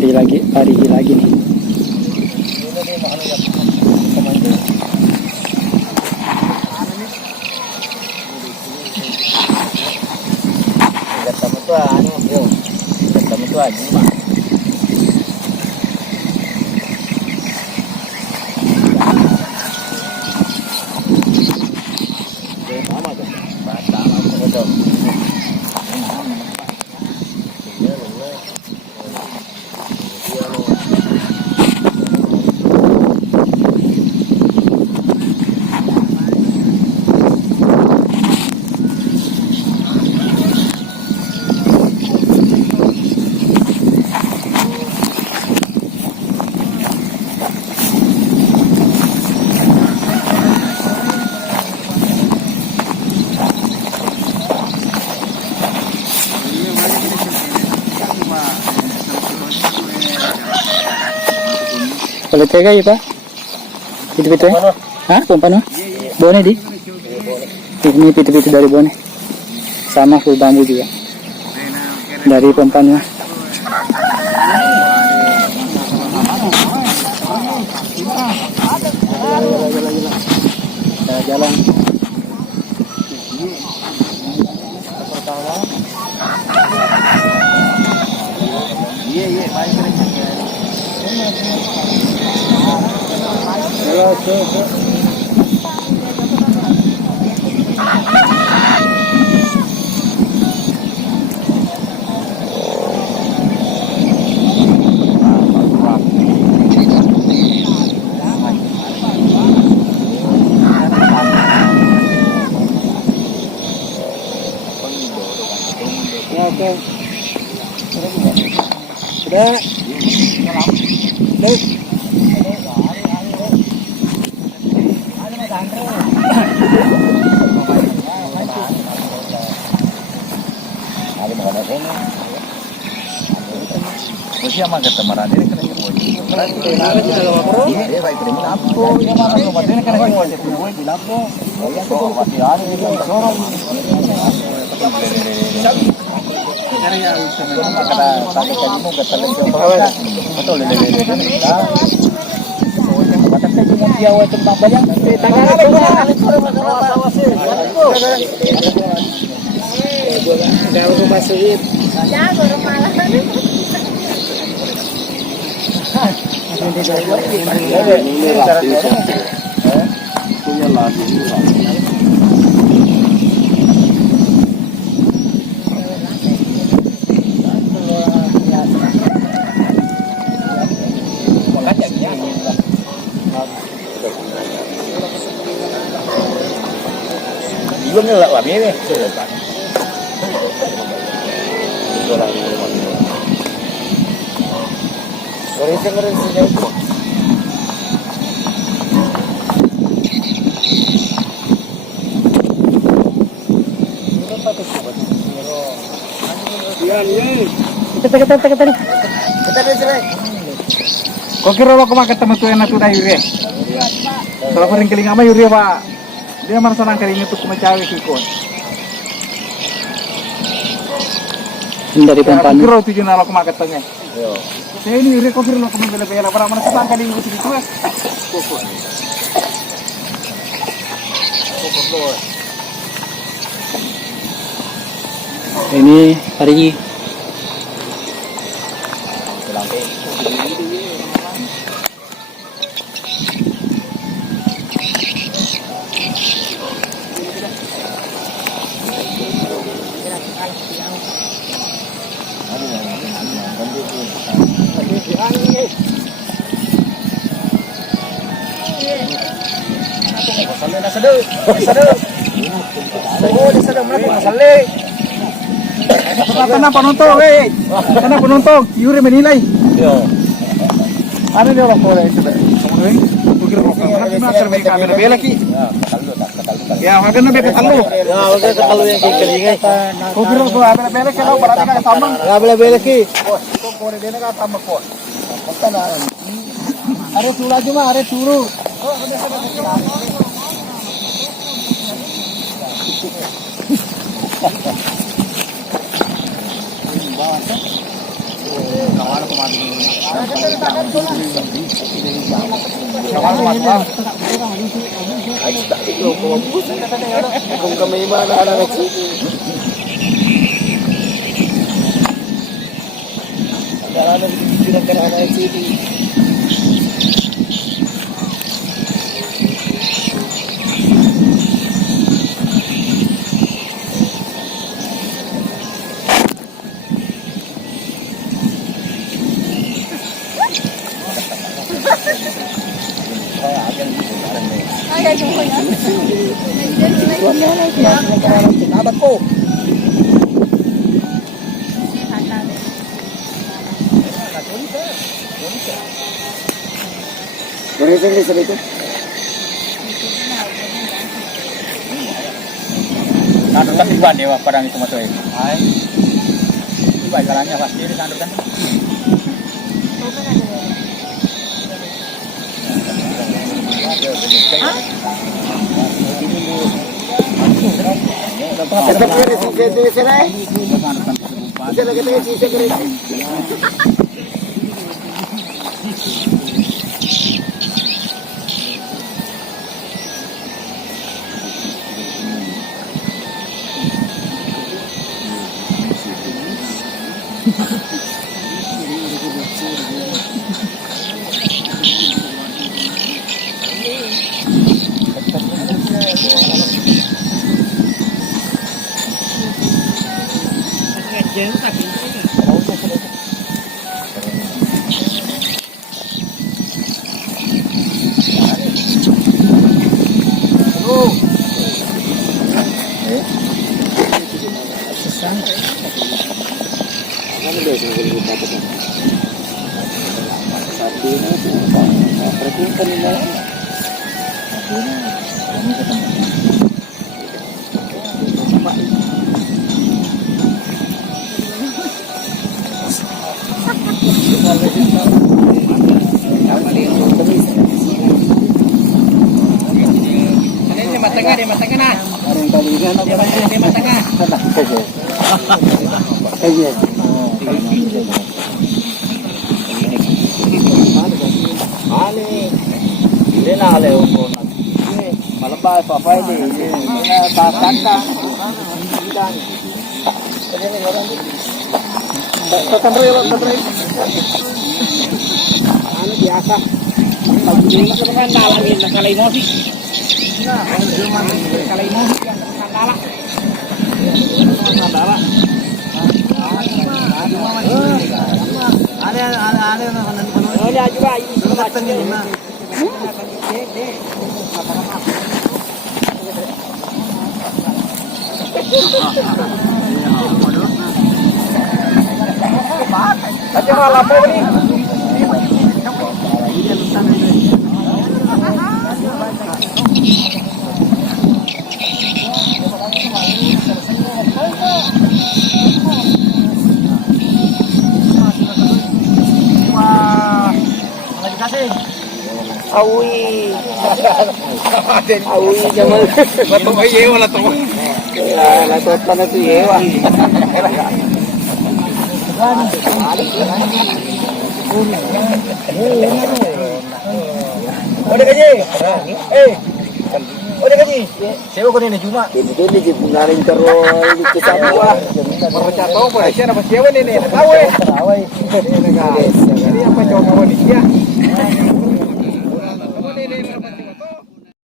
Hari lagi nih. Ketemu tuh anu, yo. Ketemu tuh aja mah. Sama tuh. Sama tuh. Boleh tega ya Pak? Pitu-pitu ya? Hah? Pompa no? Bone di? Ini pitu-pitu dari Bone. Sama full bambu juga. Dari pompanya. Jalan. Iya, baik. Oke. Sudah. Baik. Masih ama kata marane kena boy. Iya, baik terima apa? Ya mana sobat ini kena boy di lapo. Ya tuh masih ada di sorong. Cari yang sama kata sampai kamu kata lepas. Betul lele. Kata saya cuma dia wa tentang bayang. Kalau masukin. Ya, baru malah. Punya lagi. Belum ngelak lah ini. Keren sejauh itu. Kita deh. Kok kira lo kemakan teman tuh enak tuh dah Yuri? Kalau kering keling apa Yuri Pak? Dia mana senang keringnya tuh kumacawi kikon. Dari pompa. Kira tujuan lo kemakan tengah. Saya ini Yuri kok kira lo kemakan bela-bela para mana senang kali itu gitu ya? Ini hari ini. Kenapa penonton, kenapa penonton? Yuri menilai. Ada dia orang boleh sudah. Kemudian, kira kamera bela ki. Ya, makan nabe ketalu. Ya, makan ketalu yang kelingai. Kau kira kau ada bela kalau berarti kan sama. Ya, bela ki. Kau boleh dia kan sama kau. Ada turu aja mah, ada turu. Kawan kumat. Kung kami mana ada kecil. Ada kira-kira anak kecil. Ada ko. Boleh tinggal sedikit. Sandur kan tiba dewa padang itu mas. Hai. Tiba jalannya pasti di sandur kan. Tetap kiri serai. Bisa lagi sisa kiri. Malabas apa ini? Tasan dah. Anu biasa. Kan dalangin kalau emosi. Nah, kalau emosi kan skandala. Skandala. Ada juga ini semacam ini. Tapi malah apa ini? Wah, lagi kasih. Awi. Awi jamal. Lato ay wala to. Latot pa na to yewa. Udah gaji. Udah gaji. Sewa ko ni Juma. Itu di naring karo ke Sabua. Percato pa siya na sewa ni. Tahu eh. Jadi apa coba kawan dia?